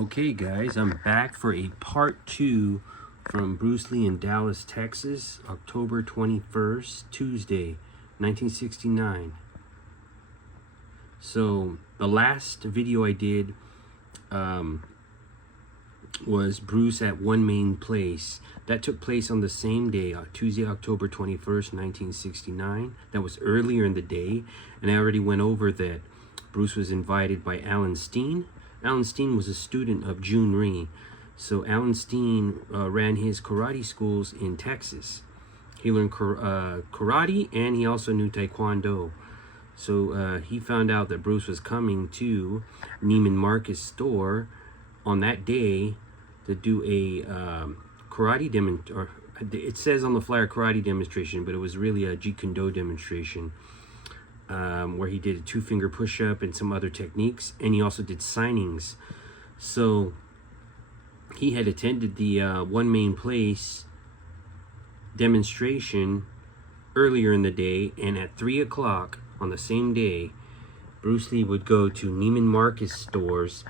Okay guys, I'm back for a part 2 from Bruce Lee in Dallas, Texas, October 21st, Tuesday, 1969. So the last video I did was Bruce at One Main Place. That took place on the same day, Tuesday, October 21st, 1969. That was earlier in the day, and I already went over that Bruce was invited by Alan Steen. Alan Steen was a student of Jun Rhee. So Alan Steen ran his karate schools in Texas. He learned karate, and he also knew Taekwondo. So he found out that Bruce was coming to Neiman Marcus store on that day to do a karate demonstration. It says on the flyer karate demonstration, but it was really a Jeet Kune Do demonstration, where he did a 2-finger push-up and some other techniques, and he also did signings. So he had attended the One Main Place demonstration earlier in the day, and at 3 o'clock on the same day, Bruce Lee would go to Neiman Marcus store's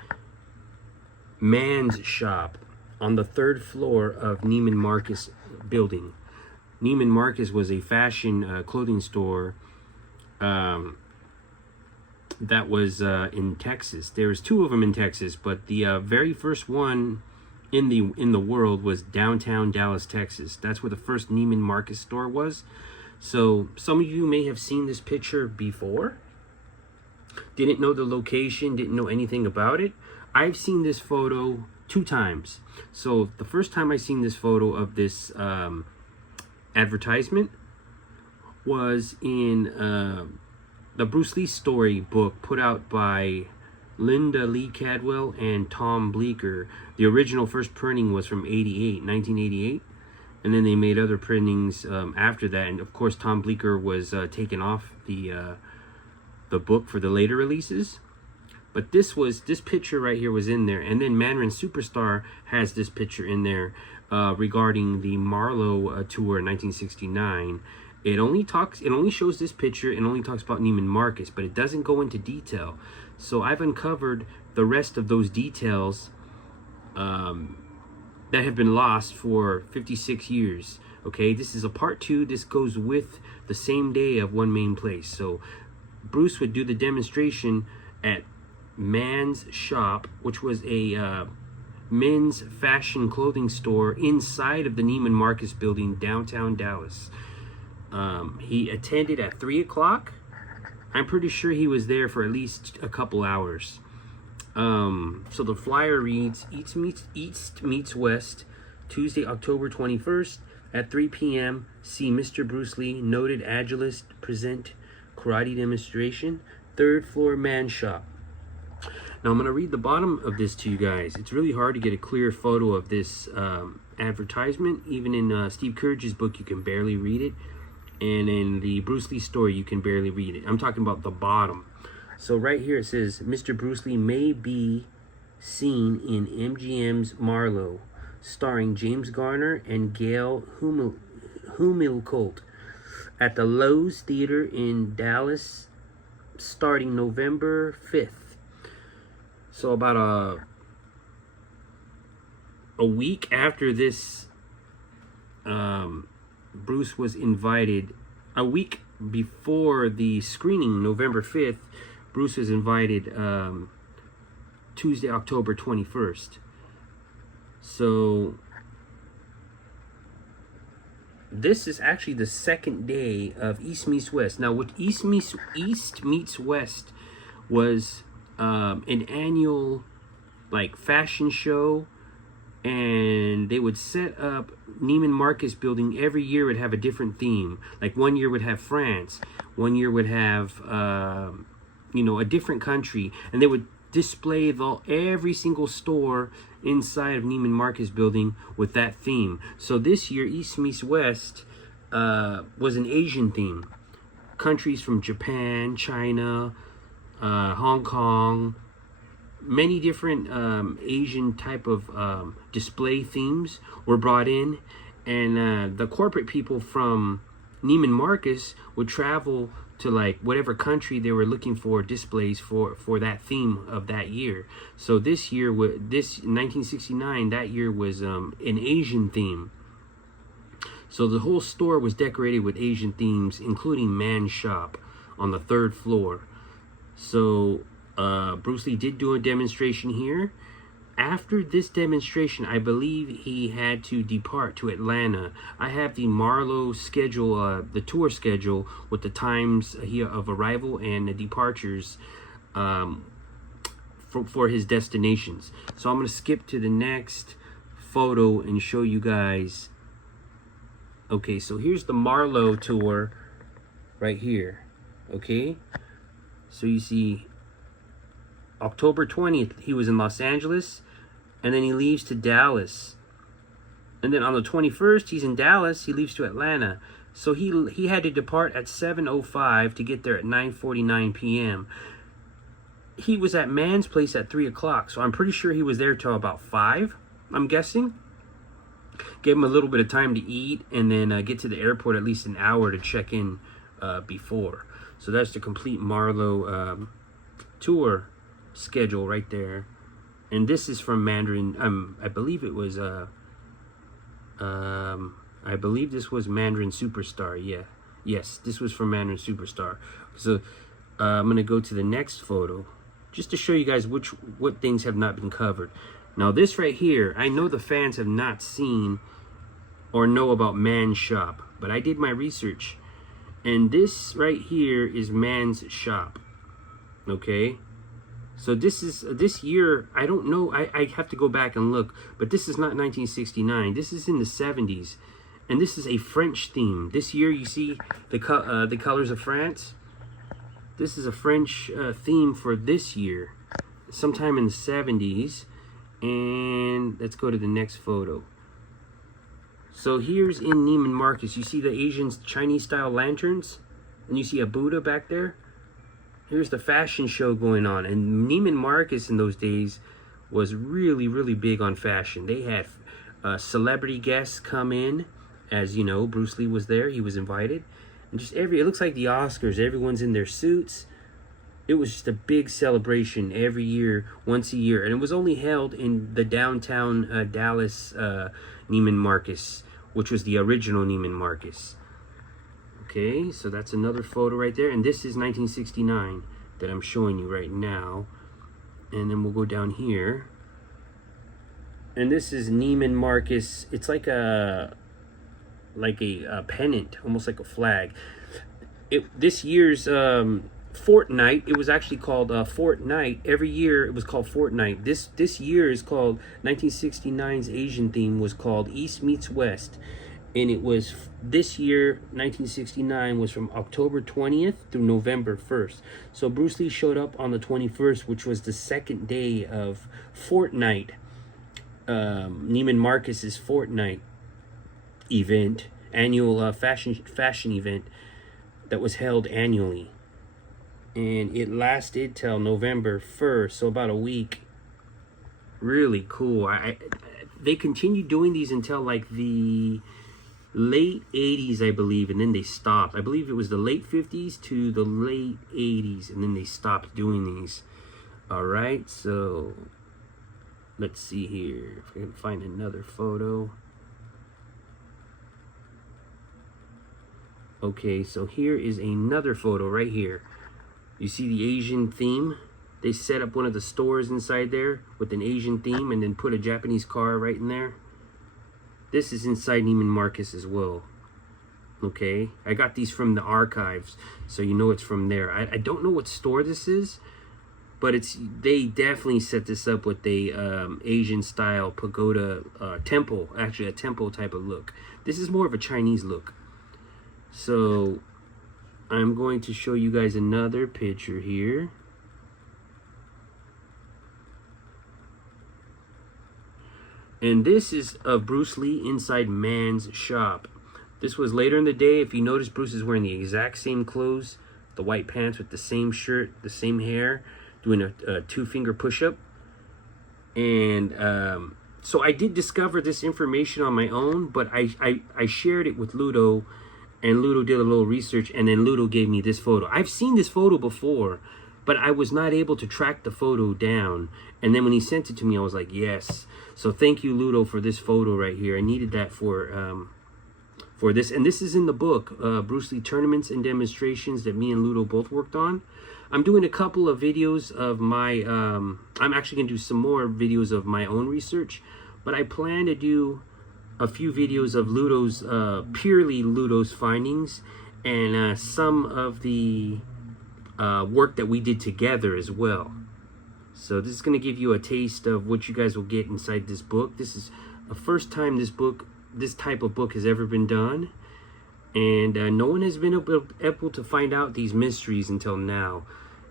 man's shop on the 3rd floor of Neiman Marcus building. Neiman Marcus was a fashion clothing store that was in Texas. There was 2 of them in Texas, but the very first one in the world was downtown Dallas, Texas. That's where the first Neiman Marcus store was. So some of you may have seen this picture before, didn't know the location, didn't know anything about it. I've seen this photo 2 times. So the first time I seen this photo of this advertisement was in the Bruce Lee story book put out by Linda Lee Cadwell and Tom Bleecker. The original first printing was from 1988, and then they made other printings after that. And of course, Tom Bleecker was taken off the book for the later releases. But this picture right here was in there, and then Mandarin Superstar has this picture in there regarding the Marlowe tour in 1969. It only shows this picture and only talks about Neiman Marcus, but it doesn't go into detail. So I've uncovered the rest of those details that have been lost for 56 years. Okay, this is a part 2. This goes with the same day of One Main Place. So Bruce would do the demonstration at Man's Shop, which was a men's fashion clothing store inside of the Neiman Marcus building, downtown Dallas. He attended at 3 o'clock. I'm pretty sure he was there for at least a couple hours. So the flyer reads, East meets West, Tuesday, October 21st at 3 p.m. See Mr. Bruce Lee, noted agilist, present karate demonstration, 3rd floor man's shop. Now I'm going to read the bottom of this to you guys. It's really hard to get a clear photo of this advertisement. Even in Steve Courage's book, you can barely read it. And in the Bruce Lee story, you can barely read it. I'm talking about the bottom. So right here it says, Mr. Bruce Lee may be seen in MGM's Marlowe, starring James Garner and Gail Humilcolt at the Lowe's Theater in Dallas, starting November 5th. So about a week after this, Bruce was invited. A week before the screening, November 5th, Bruce was invited Tuesday, October 21st. So this is actually the 2nd day of East Meets West. Now, what East Meets West was an annual like fashion show, and they would set up Neiman Marcus building. Every year would have a different theme. Like one year would have France, one year would have a different country, and they would display every single store inside of Neiman Marcus building with that theme. So this year East Meets West was an Asian theme. Countries from Japan, China, Hong Kong, many different Asian type of display themes were brought in, and the corporate people from Neiman Marcus would travel to like whatever country they were looking for displays for that theme of that year. So this year, this 1969, that year was an Asian theme. So the whole store was decorated with Asian themes, including Man's Shop on the 3rd floor. So Bruce Lee did do a demonstration here. After this demonstration, I believe he had to depart to Atlanta. I have the Marlowe schedule, the tour schedule with the times here of arrival and the departures for his destinations. So I'm going to skip to the next photo and show you guys. Okay, so here's the Marlowe tour right here. Okay, so you see October 20th, he was in Los Angeles, and then he leaves to Dallas. And then on the 21st, he's in Dallas, he leaves to Atlanta. So he had to depart at 7:05 to get there at 9:49 p.m. He was at Mann's place at 3 o'clock, so I'm pretty sure he was there till about 5, I'm guessing. Gave him a little bit of time to eat, and then get to the airport at least an hour to check in before. So that's the complete Marlowe tour schedule right there. And this is from Mandarin. I believe it was I believe this was Mandarin Superstar. Yeah, yes, this was from Mandarin Superstar. So I'm gonna go to the next photo just to show you guys what things have not been covered. Now this right here, I know the fans have not seen or know about Man's Shop, but I did my research, and this right here is Man's Shop. Okay, so this year, I don't know, I have to go back and look, but this is not 1969. This is in the 70s, and this is a French theme. This year, you see the colors of France. This is a French theme for this year, sometime in the 70s. And let's go to the next photo. So here's in Neiman Marcus. You see the Asian Chinese style lanterns, and you see a Buddha back there. Here's the fashion show going on, and Neiman Marcus in those days was really, really big on fashion. They had celebrity guests come in, as you know, Bruce Lee was there, he was invited, and just it looks like the Oscars, everyone's in their suits. It was just a big celebration every year, once a year, and it was only held in the downtown Dallas Neiman Marcus, which was the original Neiman Marcus. Okay, so that's another photo right there, and this is 1969 that I'm showing you right now. And then we'll go down here, and this is Neiman Marcus. It's like a pennant, almost like a flag. This year's fortnight, it was actually called Fortnight. Every year it was called Fortnight. This year is called 1969's Asian theme was called East Meets West. And it was this year, 1969, was from October 20th through November 1st. So Bruce Lee showed up on the 21st, which was the second day of Fortnight, Neiman Marcus's Fortnight event, annual fashion event that was held annually. And it lasted till November 1st, so about a week. Really cool. They continued doing these until like the late 80s, I believe, and then they stopped. I believe it was the late 50s to the late 80s, and then they stopped doing these. All right, so let's see here if I can find another photo. Okay, so here is another photo right here. You see the Asian theme? They set up one of the stores inside there with an Asian theme and then put a Japanese car right in there. This is inside Neiman Marcus as well. Okay, I got these from the archives, so you know it's from there. I don't know what store this is, but they definitely set this up with a Asian style pagoda temple, actually a temple type of look. This is more of a Chinese look. So I'm going to show you guys another picture here. And this is of Bruce Lee inside Man's Shop. This was later in the day. If you notice, Bruce is wearing the exact same clothes, the white pants with the same shirt, the same hair, doing a two-finger push-up. And so I did discover this information on my own, but I shared it with Ludo, And Ludo did a little research, and then Ludo gave me this photo. I've seen this photo before, but I was not able to track the photo down. And then when he sent it to me, I was like, yes. So thank you, Ludo, for this photo right here. I needed that for this. And this is in the book, Bruce Lee Tournaments and Demonstrations, that me and Ludo both worked on. I'm doing a couple of videos of my, I'm actually going to do some more videos of my own research. But I plan to do a few videos of Ludo's, purely Ludo's findings, and some of the work that we did together as well. So this is going to give you a taste of what you guys will get inside this book. This is the first time this type of book has ever been done, and no one has been able to find out these mysteries until now.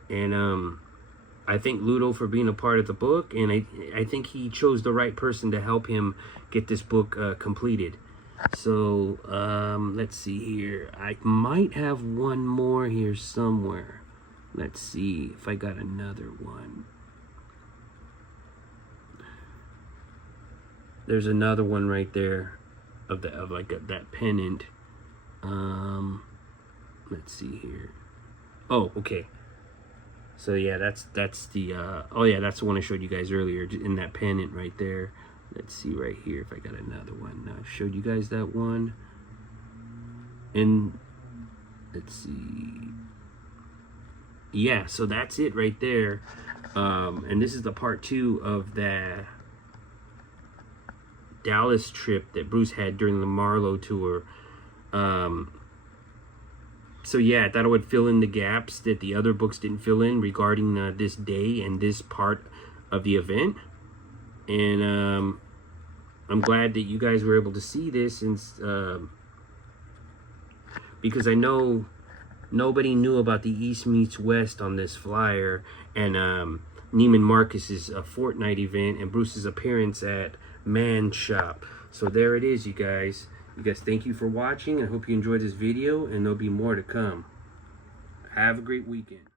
And I thank Ludo for being a part of the book, and I think he chose the right person to help him get this book completed. So let's see here. I might have one more here somewhere. Let's see if I got another one. There's another one right there of that pennant. Let's see here. Oh, okay. So yeah, that's the oh yeah, that's the one I showed you guys earlier in that pennant right there. Let's see right here if I got another one. I showed you guys that one. And let's see. Yeah, so that's it right there. And this is the part 2 of the Dallas trip that Bruce had during the Marlowe tour. So yeah, I thought I would fill in the gaps that the other books didn't fill in regarding this day and this part of the event. And I'm glad that you guys were able to see this, and because I know nobody knew about the East Meets West on this flyer, and Neiman Marcus's Fortnite event, and Bruce's appearance at Man Shop. So there it is, you guys. You guys, thank you for watching. I hope you enjoyed this video, and there'll be more to come. Have a great weekend.